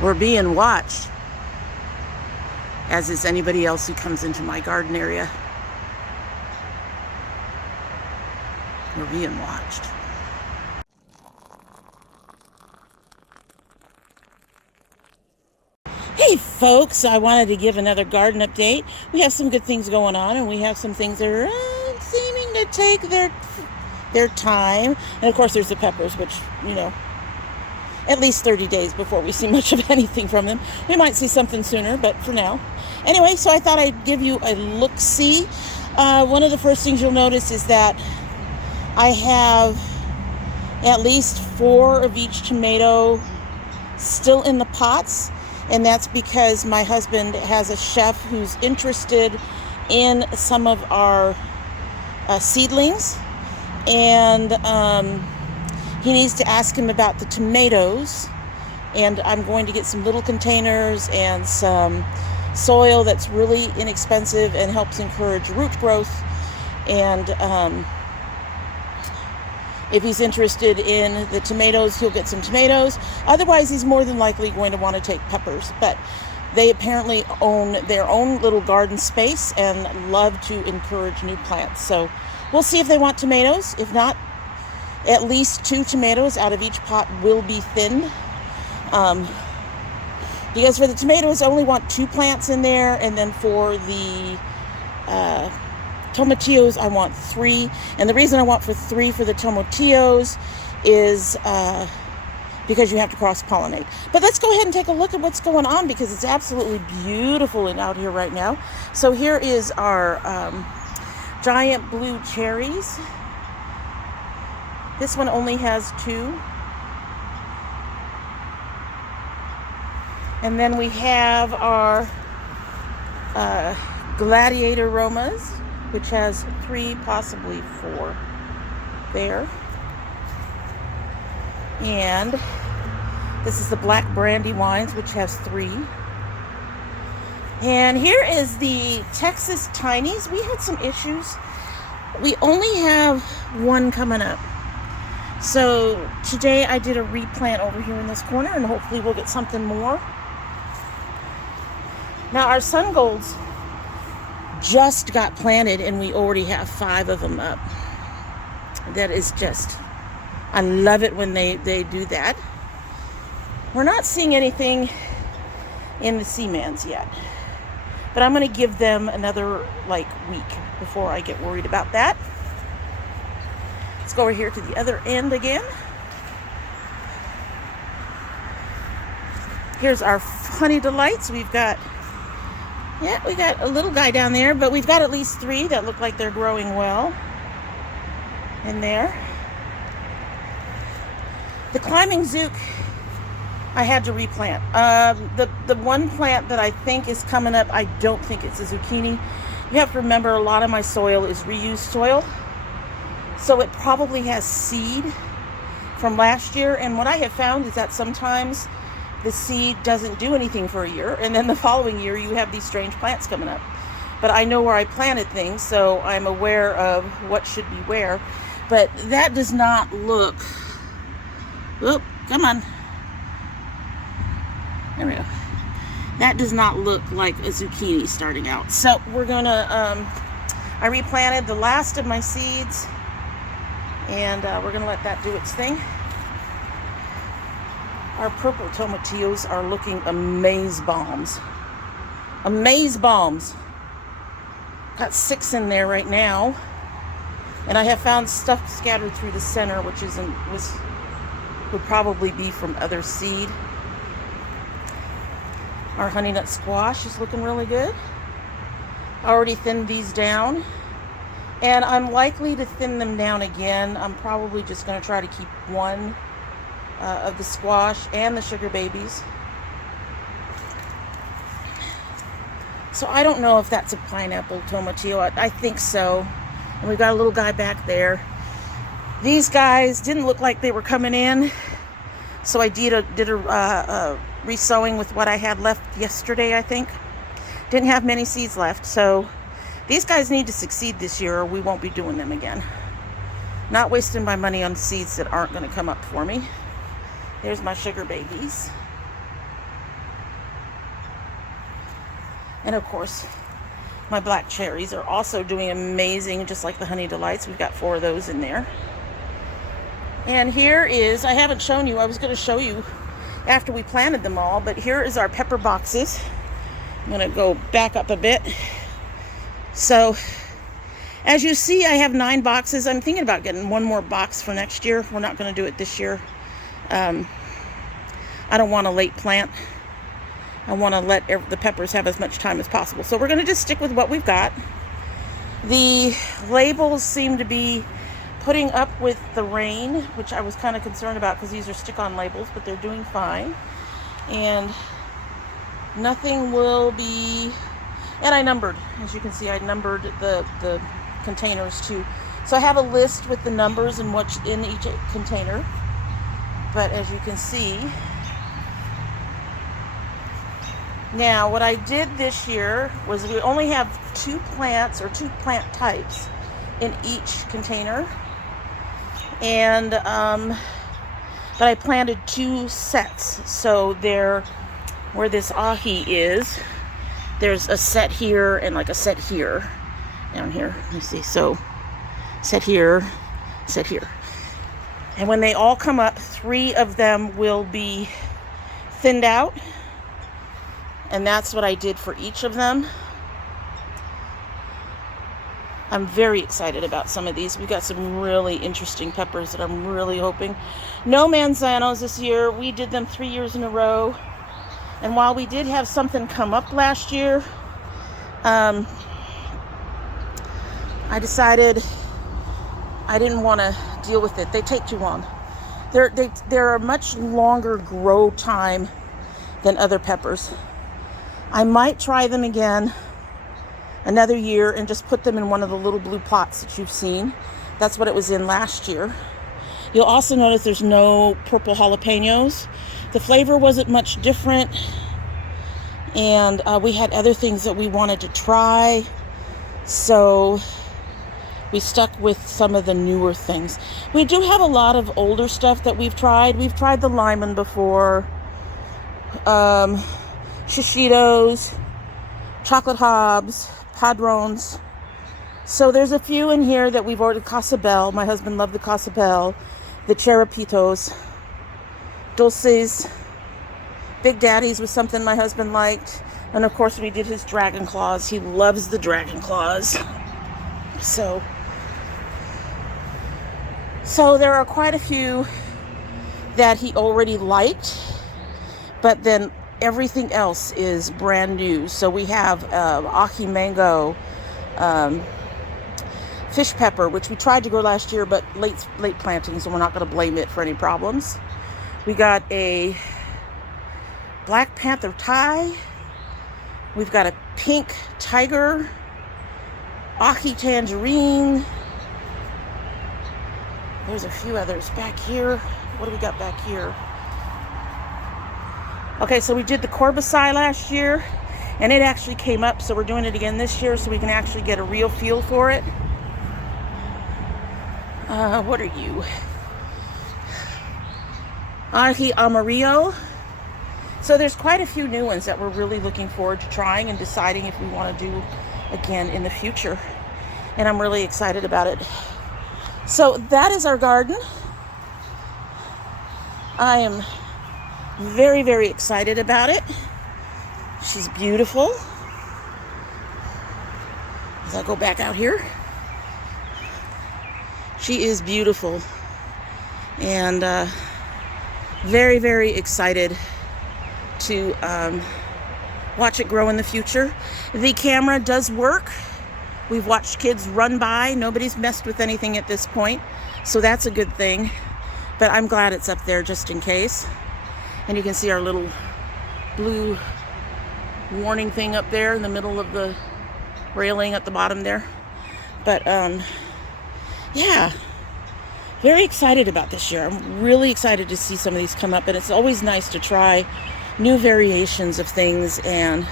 We're being watched, as is anybody else who comes into my garden area. We're being watched. Hey folks, I wanted to give another garden update. We have some good things going on, and we have some things that are seeming to take their time. And of course there's the peppers, which, at least 30 days before we see much of anything from them. We might see something sooner, but for now. Anyway, so I thought I'd give you a look-see. One of the first things you'll notice is that I have at least 4 of each tomato still in the pots. And that's because my husband has a chef who's interested in some of our seedlings. And he needs to ask him about the tomatoes. And I'm going to get some little containers and some soil that's really inexpensive and helps encourage root growth. And if he's interested in the tomatoes, he'll get some tomatoes. Otherwise, he's more than likely going to want to take peppers. But they apparently own their own little garden space and love to encourage new plants. So we'll see if they want tomatoes. If not, at least 2 tomatoes out of each pot will be thinned. Because for the tomatoes, I only want 2 plants in there. And then for the tomatillos, I want 3. And the reason I want 3 for the tomatillos is because you have to cross-pollinate. But let's go ahead and take a look at what's going on, because it's absolutely beautiful out here right now. So here is our giant blue cherries. This one only has 2. And then we have our gladiator aromas, which has 3, possibly 4 there. And this is the black brandywines, which has 3. And here is the Texas Tinies. We had some issues. We only have 1 coming up. So today I did a replant over here in this corner, and hopefully we'll get something more. Now our sun golds just got planted, and we already have 5 of them up. That is just, I love it when they do that. We're not seeing anything in the Seamans yet, but I'm going to give them another week before I get worried about that. Let's go over here to the other end again. Here's our honey delights. We got a little guy down there, but we've got at least 3 that look like they're growing well in there. The climbing zook, I had to replant. The one plant that I think is coming up, I don't think it's a zucchini. You have to remember, a lot of my soil is reused soil, so it probably has seed from last year. And what I have found is that sometimes the seed doesn't do anything for a year, and then the following year you have these strange plants coming up. But I know where I planted things, so I'm aware of what should be where. But that does not look, oh, come on, there we go. That does not look like a zucchini starting out. So we're gonna, I replanted the last of my seeds, and we're gonna let that do its thing. Our purple tomatillos are looking amaze-bombs. Amaze-bombs. Got 6 in there right now. And I have found stuff scattered through the center, which would probably be from other seed. Our honey nut squash is looking really good. I already thinned these down. And I'm likely to thin them down again. I'm probably just going to try to keep 1 of the squash and the sugar babies. So I don't know if that's a pineapple tomatillo. I think so. And we've got a little guy back there. These guys didn't look like they were coming in, so I did a resowing with what I had left yesterday, I think. Didn't have many seeds left, so these guys need to succeed this year, or we won't be doing them again. Not wasting my money on seeds that aren't going to come up for me. There's my sugar babies. And of course, my black cherries are also doing amazing, just like the Honey Delights. We've got 4 of those in there. And here is, I haven't shown you, I was going to show you after we planted them all, but here is our pepper boxes. I'm going to go back up a bit. So, as you see, I have 9 boxes. I'm thinking about getting 1 more box for next year. We're not going to do it this year. I don't want to late plant. I want to let the peppers have as much time as possible. So we're going to just stick with what we've got. The labels seem to be putting up with the rain, which I was kind of concerned about because these are stick-on labels, but they're doing fine. And nothing will be... And I numbered, as you can see, I numbered the containers too. So I have a list with the numbers and what's in each container. But as you can see, now what I did this year was we only have 2 plants or 2 plant types in each container. And but I planted 2 sets. So there, where this ahi is, there's a set here and like a set here, down here. Let me see. So set here, set here. And when they all come up, 3 of them will be thinned out. And that's what I did for each of them. I'm very excited about some of these. We've got some really interesting peppers that I'm really hoping. No manzanos this year. We did them 3 years in a row. And while we did have something come up last year, I decided I didn't want to deal with it. They take too long. They're a much longer grow time than other peppers. I might try them again another year and just put them in one of the little blue pots that you've seen. That's what it was in last year. You'll also notice there's no purple jalapenos. The flavor wasn't much different, and we had other things that we wanted to try, so we stuck with some of the newer things. We do have a lot of older stuff that we've tried. We've tried the limon before, shishitos, chocolate hobs, padrones. So there's a few in here that we've ordered. Casabel, my husband loved the Casabel, the Cherapitos, Dulces, Big Daddies was something my husband liked. And of course we did his Dragon Claws. He loves the Dragon Claws. So there are quite a few that he already liked, but then everything else is brand new. So we have ahi mango, fish pepper, which we tried to grow last year, but late planting, so we're not going to blame it for any problems. We got a Black Panther Thai. We've got a pink tiger, ahi tangerine. There's a few others back here. What do we got back here? Okay, so we did the Corbicide last year, and it actually came up, so we're doing it again this year so we can actually get a real feel for it. What are you? Ahi Amarillo. So there's quite a few new ones that we're really looking forward to trying and deciding if we want to do again in the future. And I'm really excited about it. So that is our garden. I am very, very excited about it. She's beautiful. As I go back out here, she is beautiful, and very, very excited to watch it grow in the future. The camera does work. We've watched kids run by. Nobody's messed with anything at this point, so that's a good thing. But I'm glad it's up there just in case. And you can see our little blue warning thing up there in the middle of the railing at the bottom there. But yeah, very excited about this year. I'm really excited to see some of these come up, and it's always nice to try new variations of things and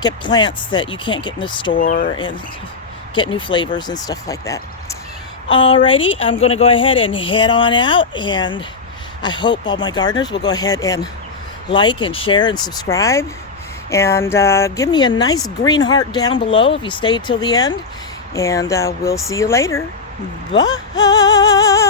get plants that you can't get in the store and get new flavors and stuff like that. Alrighty, I'm going to go ahead and head on out, and I hope all my gardeners will go ahead and like and share and subscribe. And give me a nice green heart down below if you stayed till the end. And we'll see you later. Bye.